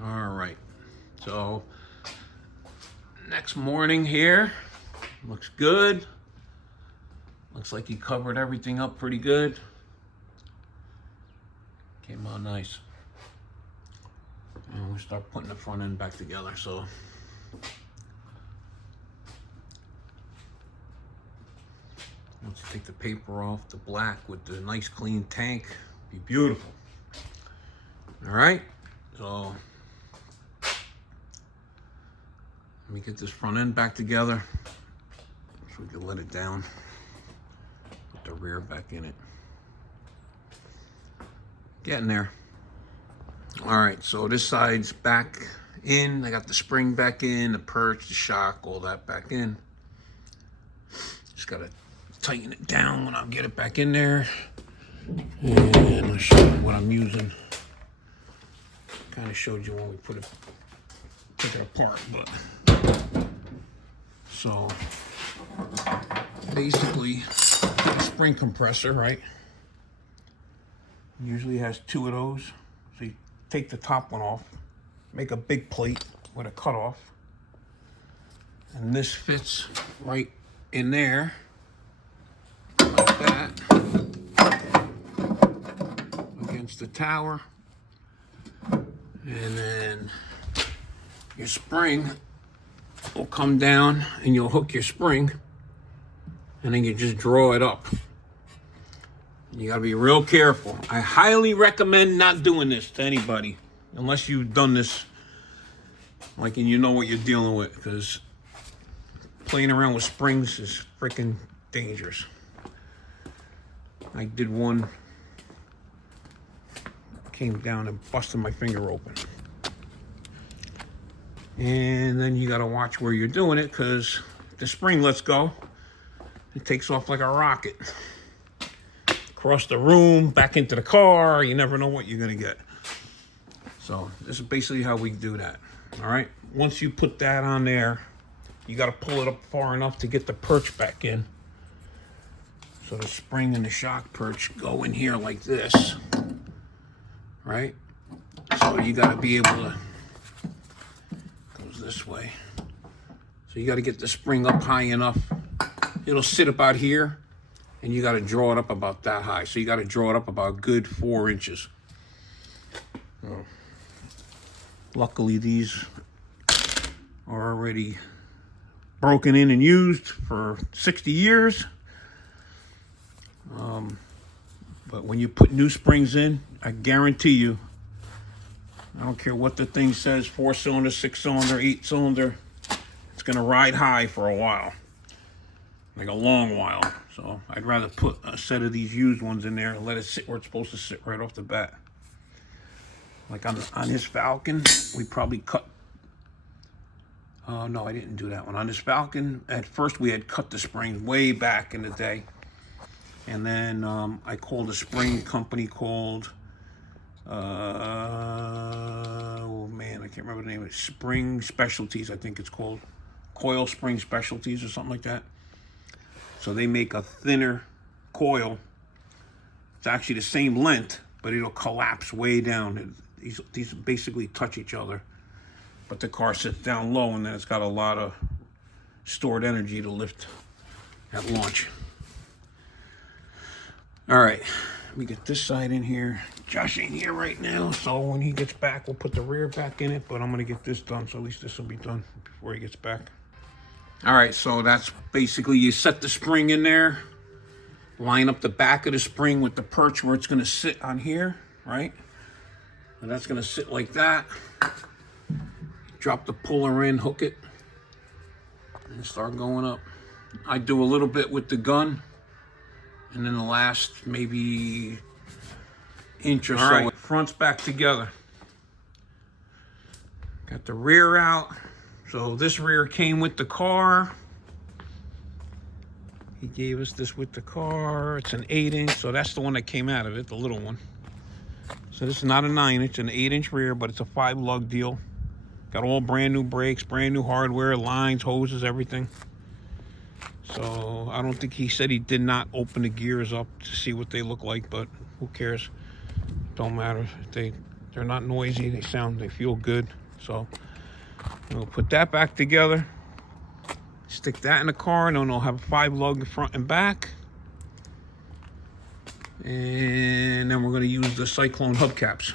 All right, so next morning here, looks good. Looks like he covered everything up pretty good. Came out nice. And we'll start putting the front end back together. So once you take the paper off, the black with the nice clean tank, be beautiful. All right, so let me get this front end back together so we can let it down. Put the rear back in it. Getting there. All right, so this side's back in. I got the spring back in, the perch, the shock, all that back in. Just gotta tighten it down when I get it back in there. And I'll show you what I'm using. Kind of showed you when we took it apart, but so basically a spring compressor, right? Usually has two of those. So you take the top one off, make a big plate with a cutoff, and this fits right in there like that against the tower. And then your spring will come down and you'll hook your spring and then you just draw it up. You gotta be real careful. I highly recommend not doing this to anybody unless you've done this like and you know what you're dealing with, because playing around with springs is freaking dangerous. I did one, came down and busted my finger open. And then you gotta watch where you're doing it, because the spring lets go, it takes off like a rocket. Across the room, back into the car, you never know what you're gonna get. So this is basically how we do that, all right? Once you put that on there, you gotta pull it up far enough to get the perch back in. So the spring and the shock perch go in here like this, right? So you gotta be able to, goes this way. So you gotta get the spring up high enough. It'll sit about here, and you got to draw it up about that high. So you got to draw it up about a good 4 inches. Luckily, these are already broken in and used for 60 years. But when you put new springs in, I guarantee you, I don't care what the thing says, 4-cylinder, 6-cylinder, 8-cylinder, it's going to ride high for a while. Like a long while. So I'd rather put a set of these used ones in there and let it sit where it's supposed to sit right off the bat. Like on his Falcon, we probably cut. No, I didn't do that one. On this Falcon, at first we had cut the springs way back in the day. And then I called a spring company called, oh man, I can't remember the name of it. Spring Specialties, I think it's called. Coil Spring Specialties or something like that. So they make a thinner coil. It's actually the same length, but it'll collapse way down. These basically touch each other. But the car sits down low, and then it's got a lot of stored energy to lift at launch. All right, let me get this side in here. Josh ain't here right now, so when he gets back, we'll put the rear back in it, but I'm gonna get this done, so at least this will be done before he gets back. All right, so that's basically, you set the spring in there, line up the back of the spring with the perch where it's gonna sit on here, right? And that's gonna sit like that. Drop the puller in, hook it, and start going up. I do a little bit with the gun, and then the last maybe inch or so. All right, front's back together. Got the rear out. So this rear came with the car. He gave us this with the car. It's an 8-inch, so that's the one that came out of it, the little one. So this is not a 9-inch, it's an 8-inch rear, but it's a 5-lug deal. Got all brand new brakes, brand new hardware, lines, hoses, everything. So I don't think, he said he did not open the gears up to see what they look like, but who cares? Don't matter. They They're not noisy. They feel good. So we'll put that back together. Stick that in the car, and then I'll have a 5-lug front and back. And then we're going to use the Cyclone hubcaps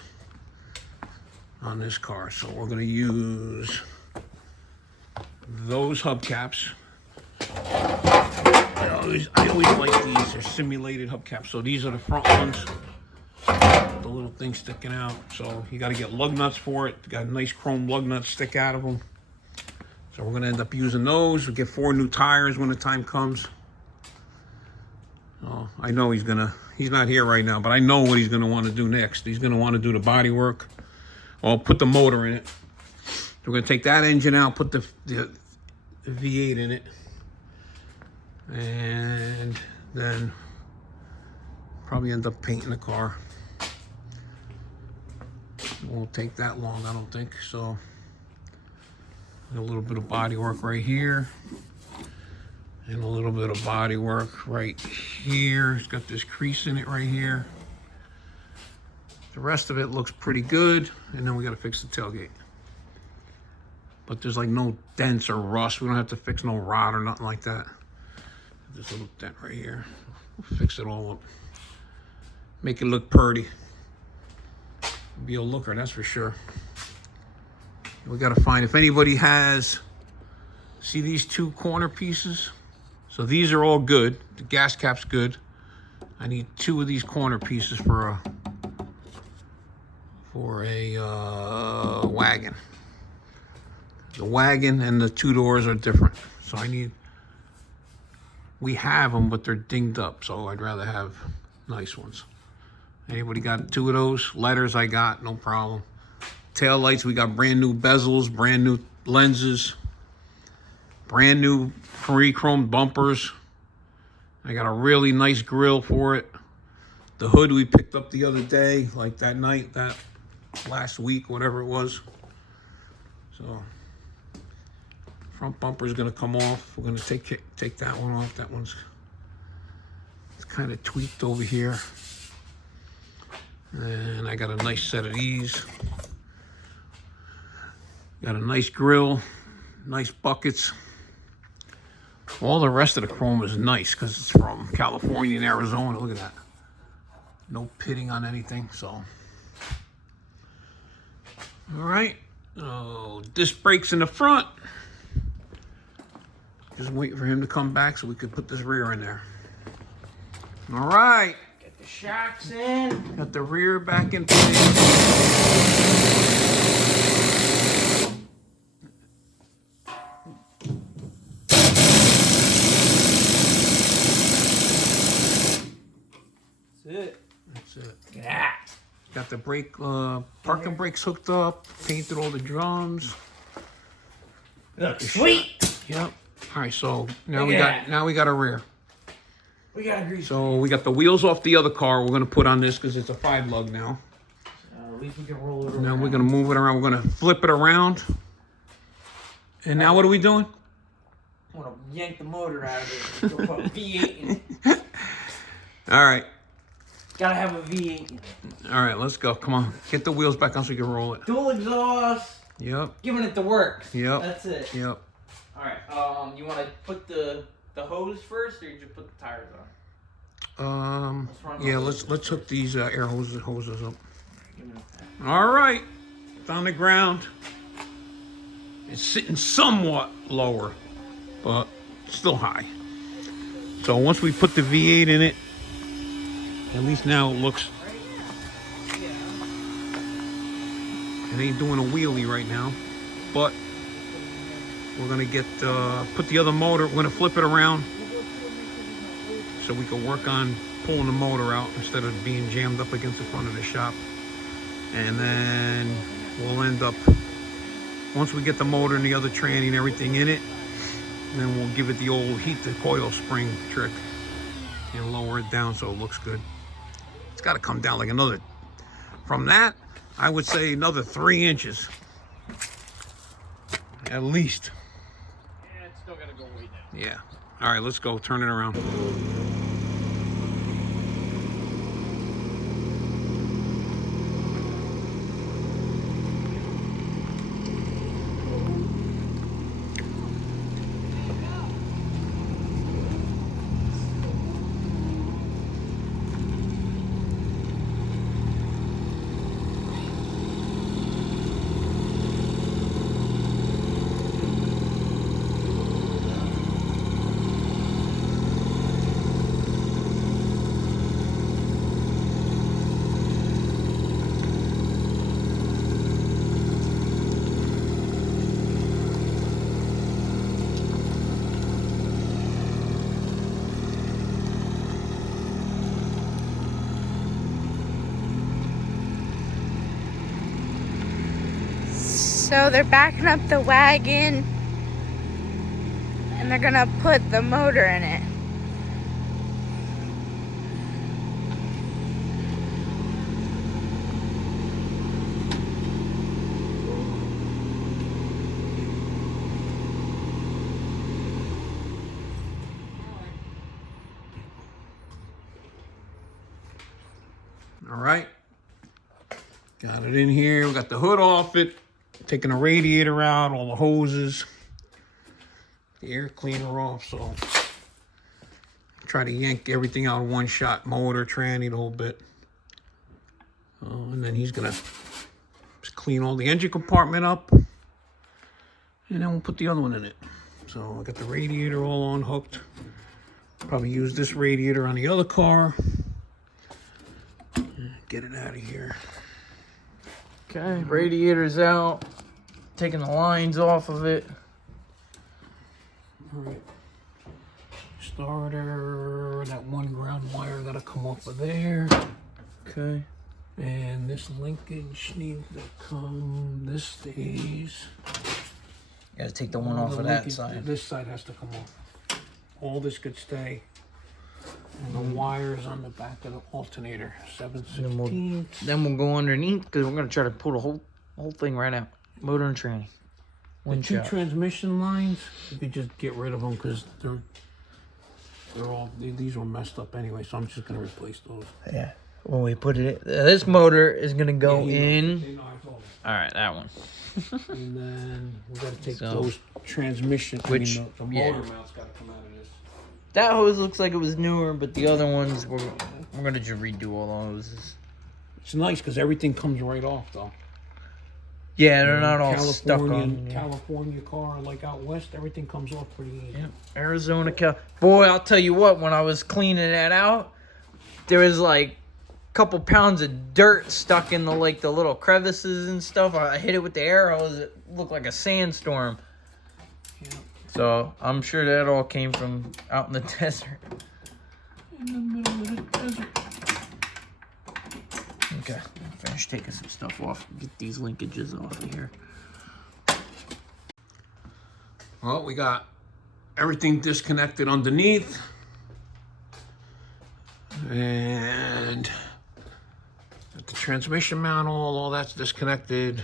on this car. So we're going to use those hubcaps. I always like these. They're simulated hubcaps. So these are the front ones. The little thing sticking out. So you got to get lug nuts for it. Got nice chrome lug nuts stick out of them. So we're going to end up using those. We get 4 new tires when the time comes. Oh, I know he's not here right now, but I know what he's going to want to do next. He's going to want to do the body work. Or put the motor in it. So we're going to take that engine out, put the V8 in it. And then probably end up painting the car. It won't take that long, I don't think. So a little bit of body work right here. And a little bit of body work right here. It's got this crease in it right here. The rest of it looks pretty good. And then we got to fix the tailgate. But there's like no dents or rust. We don't have to fix no rod or nothing like that. This little dent right here. We'll fix it all up. Make it look pretty. Be a looker, that's for sure. We got to find, if anybody has, see these 2 corner pieces? So these are all good. The gas cap's good. I need 2 of these corner pieces for a wagon. The wagon and the 2 doors are different. So we have them, but they're dinged up. So I'd rather have nice ones. Anybody got 2 of those? Letters I got, no problem. Tail lights, we got brand new bezels, brand new lenses. Brand new pre-chromed bumpers. I got a really nice grill for it. The hood we picked up the other day, like that night, that last week, whatever it was. So front bumper is going to come off. We're going to take that one off. That one's kind of tweaked over here. And I got a nice set of these. Got a nice grill, nice buckets. All the rest of the chrome is nice because it's from California and Arizona. Look at that. No pitting on anything, so. All right. Oh, disc brakes in the front. Just waiting for him to come back so we could put this rear in there. All right. Get the shocks in. Got the rear back in place. That's it. Yeah. Got the brake, parking brakes hooked up. Painted all the drums. Looks sweet. Yep. All right, so now we got a rear. We got a grease. So we got the wheels off the other car. We're gonna put on this because it's a 5-lug now. At least we can roll it around. Now we're gonna move it around. We're gonna flip it around. And now what are we doing? I want to yank the motor out of it. Go put a V8 in it. All right. Gotta have a V8 in it. All right, let's go. Come on. Get the wheels back on so we can roll it. Dual exhaust. Yep. Giving it the work. Yep. That's it. Yep. Alright, you want to put the hose first, or you just put the tires on? Yeah, let's hook these air hoses up. All right. It's on the ground. It's sitting somewhat lower, but still high. So once we put the V8 in it, at least now it looks, it ain't doing a wheelie right now, but we're gonna get, put the other motor, we're gonna flip it around so we can work on pulling the motor out instead of being jammed up against the front of the shop. And then we'll end up, once we get the motor and the other tranny and everything in it, then we'll give it the old heat the coil spring trick and lower it down so it looks good. It's got to come down like another, from that, I would say another 3 inches. At least. Yeah, it's still got to go way down. Yeah. All right, let's go. Turn it around. So they're backing up the wagon and they're gonna put the motor in it. All right, got it in here. We got the hood off it, taking the radiator out, all the hoses, the air cleaner off. So try to yank everything out in one shot, motor, tranny, the whole bit. And then he's gonna just clean all the engine compartment up, and then we'll put the other one in it. So I got the radiator all unhooked. Probably use this radiator on the other car. Get it out of here. Okay, radiator's out. Taking the lines off of it. All right. Starter, that one ground wire gotta come off of there. Okay. And this linkage needs to come, this stays. You gotta take the one off of that side. This side has to come off. All this could stay. And the wires on the back of the alternator, 7/16. Then we'll go underneath because we're gonna try to pull the whole thing right out. Motor and tranny. The two transmission lines, you could just get rid of them because these were messed up anyway. So I'm just gonna replace those. Yeah. When we put it in, this motor is gonna go in. All right, that one. And then we gotta take those transmission. The motor mounts gotta come out of this. That hose looks like it was newer, but the other ones we're gonna just redo all the hoses. It's nice because everything comes right off though. Yeah, they're not all stuck on. California car, like out west, everything comes off pretty easy. Yep. Arizona, boy, I'll tell you what. When I was cleaning that out, there was like a couple pounds of dirt stuck in the little crevices and stuff. I hit it with the air hose. It looked like a sandstorm. Yeah. So I'm sure that all came from out in the desert. In the middle of the desert. Okay, finish taking some stuff off. Get these linkages off of here. Well, we got everything disconnected underneath. And got the transmission mount, all that's disconnected.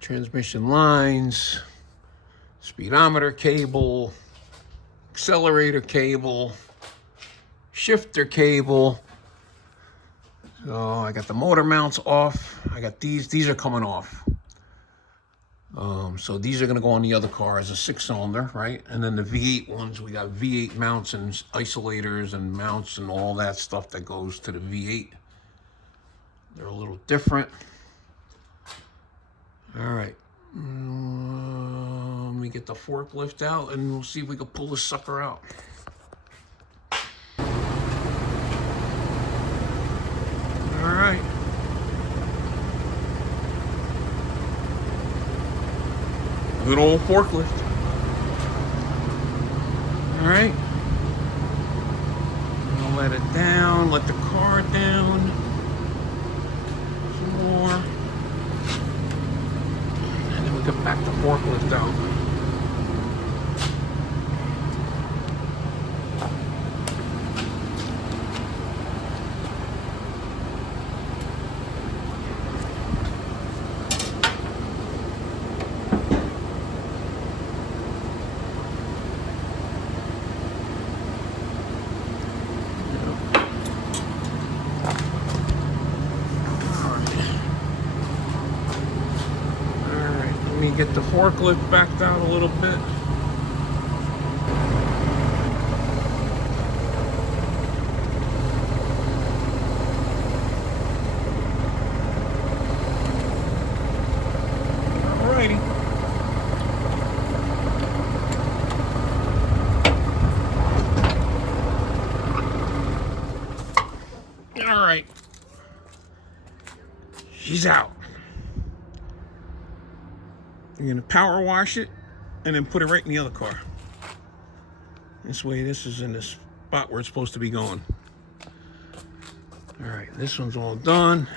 Transmission lines, speedometer cable, accelerator cable, shifter cable. So I got the motor mounts off. I got these are coming off. So these are gonna go on the other car as a 6-cylinder, right? And then the V8 ones, we got V8 mounts and isolators and mounts and all that stuff that goes to the V8. They're a little different. All right, let me get the forklift out and we'll see if we can pull this sucker out. All right. Good old forklift. All right. I'll let it down, let the car down. Some more. Get back the forklift out. Get the forklift backed out a little bit. Alrighty. All right. She's out. You're gonna power wash it and then put it right in the other car. This way, this is in the spot where it's supposed to be going. All right, this one's all done.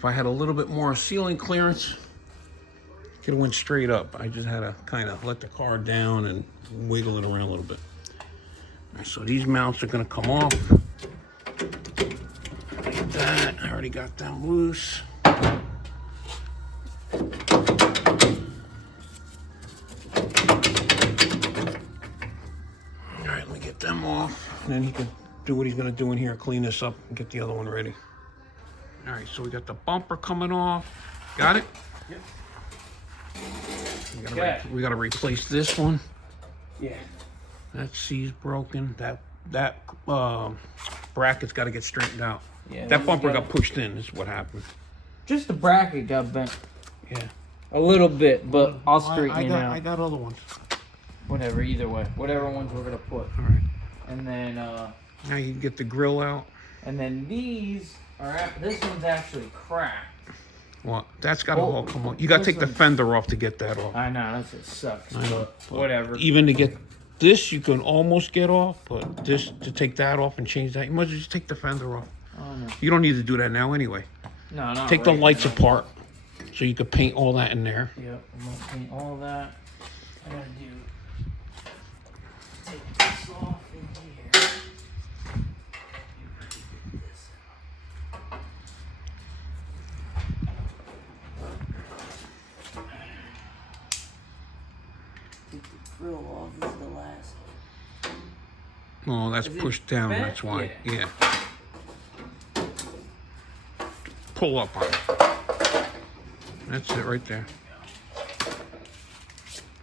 If I had a little bit more ceiling clearance, it could have went straight up. I just had to kind of let the car down and wiggle it around a little bit. All right, so these mounts are gonna come off. Like that, I already got them loose. All right, let me get them off. And then he can do what he's gonna do in here, clean this up and get the other one ready. All right, so we got the bumper coming off. Got it? Yep. We gotta replace this one. Yeah. That C's broken. That bracket's got to get straightened out. Yeah. That bumper got pushed in. Is what happened. Just the bracket got bent Yeah. a little bit, but I'll straighten it out. I got other ones. Whatever, either way, whatever ones we're gonna put. All right. And then Now you can get the grill out. and then these are this one's actually cracked. Well, that's got to Oh, all come off. You got to take the fender off to get that off. I know that's it sucks, I know, but whatever. Even to get this, you can almost get off, but this to take that off and change that, you must just take the fender off. Oh no. You don't need to do that now anyway. No, not Take the right lights now. apart, so you could paint all that in there. Yep, I'm gonna paint all that. I gotta take this off in here. Take the grill off. This is the last. Oh, that's Is it pushed down. bent? That's why. Yeah. Yeah. Pull up on it. That's it right there.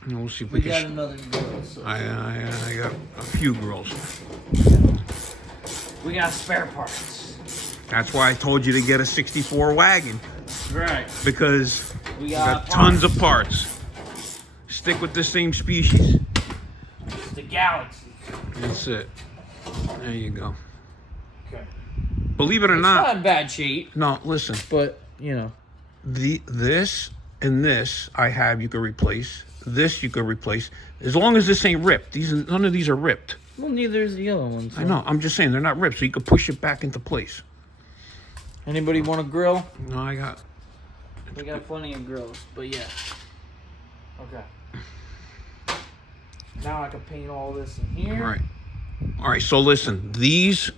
And we'll see if we, We can. got another grill. So I got a few grills. we got spare parts. That's why I told you to get a 64 wagon, Right. because We we got got tons of parts. Stick with the same species. It's the Galaxy. That's it. There you go. Okay. Believe it or It's not. not in bad shape, No, listen. but you know. This and this I have you could replace. This you could replace. As long as this ain't ripped. None of these are ripped. Well, neither is the other one. So. I know. I'm just saying they're not ripped, so you could push it back into place. Anybody want a grill? No, I got. We got plenty of grills, but yeah. Okay. Now I can paint all this in here. All right. All right. So listen, this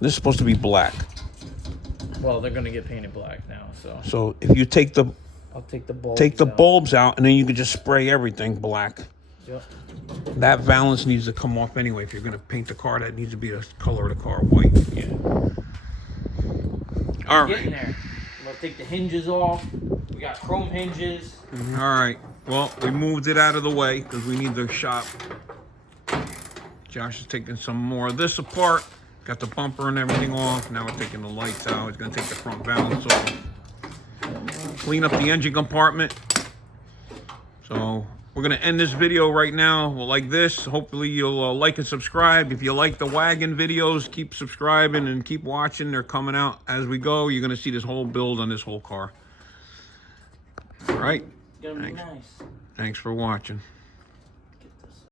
is supposed to be black. Well, they're gonna get painted black now, so So if you take the I'll take the bulbs. out. bulbs out, and then you can just spray everything black. Yep. That valance needs to come off anyway. If you're gonna paint the car, that needs to be the color of the car, white. Yeah. All Getting right. there. I'm gonna take the hinges off. We got chrome hinges. All right. Well, we moved it out of the way because we need the shop. Josh is taking some more of this apart. Got the bumper and everything off. Now we're taking the lights out. He's gonna take the front valance off. Clean up the engine compartment. So we're gonna end this video right now. Well, like this. Hopefully you'll like and subscribe. If you like the wagon videos, keep subscribing and keep watching. They're coming out as we go. You're gonna see this whole build on this whole car. All right. It's gonna be Thanks. nice. Thanks for watching.